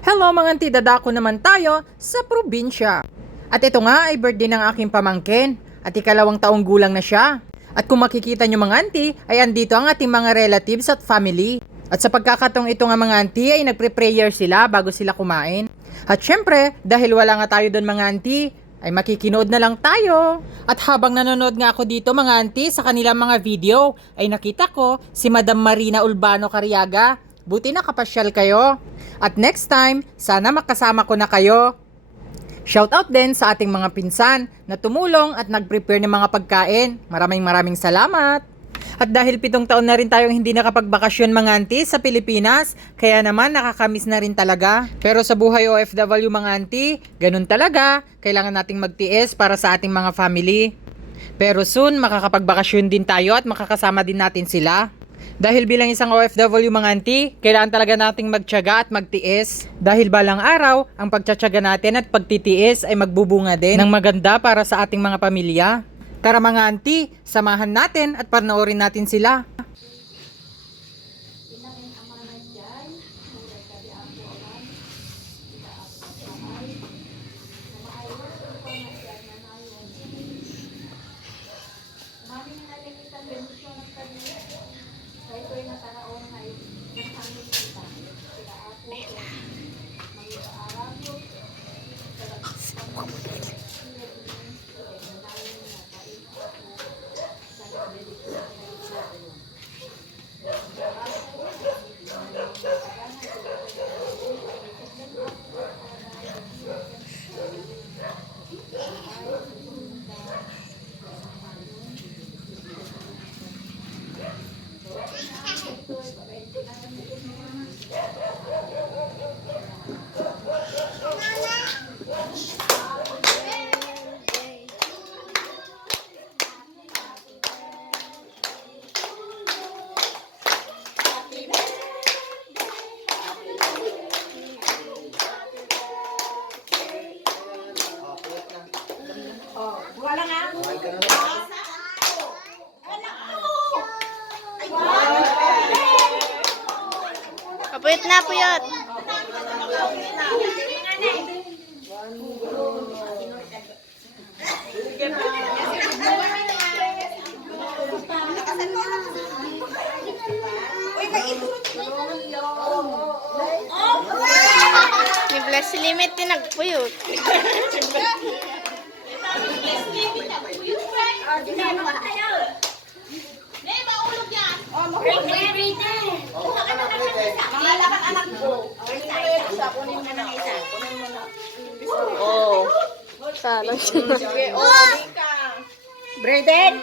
Hello mga auntie, dadako naman tayo sa probinsya. At ito nga ay birthday ng aking pamangkin at ikalawang taong gulang na siya. At kung makikita nyo mga auntie, ay andito ang ating mga relatives at family. At sa pagkakataong ito nga mga auntie ay nagpre-prayer sila bago sila kumain. At syempre, dahil wala nga tayo doon mga auntie, ay makikinood na lang tayo. At habang nanonood nga ako dito mga auntie sa kanilang mga video, ay nakita ko si Madam Marina Urbano Cariaga. Buti nakapasyal kayo. At next time, sana makasama ko na kayo. Shoutout din sa ating mga pinsan na tumulong at nag-prepare ng mga pagkain. Maraming salamat. At dahil 7 taon na rin tayong hindi nakapagbakasyon mga auntie sa Pilipinas, kaya naman nakakamiss na rin talaga. Pero sa buhay OFW mga auntie, ganun talaga. Kailangan nating magtiis para sa ating mga family. Pero soon, makakapagbakasyon din tayo at makakasama din natin sila. Dahil bilang isang OFW mga auntie, kailangan talaga nating magtiyaga at magtiis. Dahil balang araw, ang pagtsatsaga natin at pagtitiis ay magbubunga din ng maganda para sa ating mga pamilya. Tara mga auntie, samahan natin at panoorin natin sila. Wala nga. Kapuyot na, puyot. Ni Bless Limit din nagpuyot. Mangalakan anak ko. Kunin mo na isa. Oh. Sarang siya. Braided?